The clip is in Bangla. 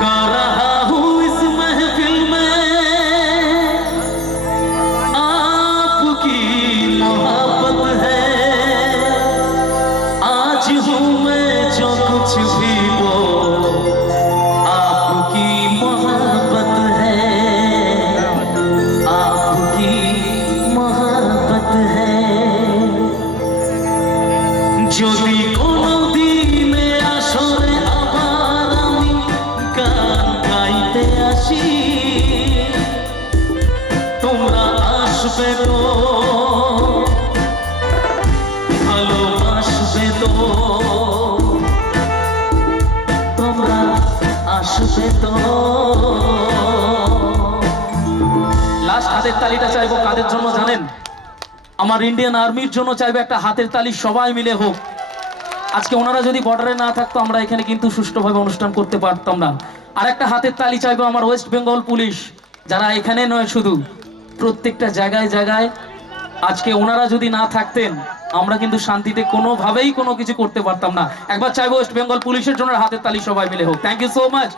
गा रहा हूँ इस महफिल में आपकी मोहब्बत है। आज हूँ मैं जो कुछ भी वो आपकी मोहब्बत है, आपकी मोहब्बत है। যদি কোনো দিনে আসরে আবার আমি গান গাইতে আসি, তোমরা আসবে তো, ভালোবাসবে তো, তোমরা আসবে তো। লাস্ট হাতের তালিটা চাইবো কাদের জন্য জানেন? আমার ইন্ডিয়ান আর্মির জন্য চাইবে একটা হাতের তালি সবাই মিলে হোক। আজকে ওনারা যদি বর্ডারে না থাকতো আমরা এখানে কিন্তু সুষ্ঠুভাবে অনুষ্ঠান করতে পারতাম না। আর একটা হাতের তালি চাইবো আমার ওয়েস্ট বেঙ্গল পুলিশ, যারা এখানে নয় শুধু প্রত্যেকটা জায়গায় জায়গায়। আজকে ওনারা যদি না থাকতেন আমরা কিন্তু শান্তিতে কোনোভাবেই কোনো কিছু করতে পারতাম না। একবার চাইবো ওয়েস্ট বেঙ্গল পুলিশের জন্য হাতের তালি সবাই মিলে হোক। Thank you so much.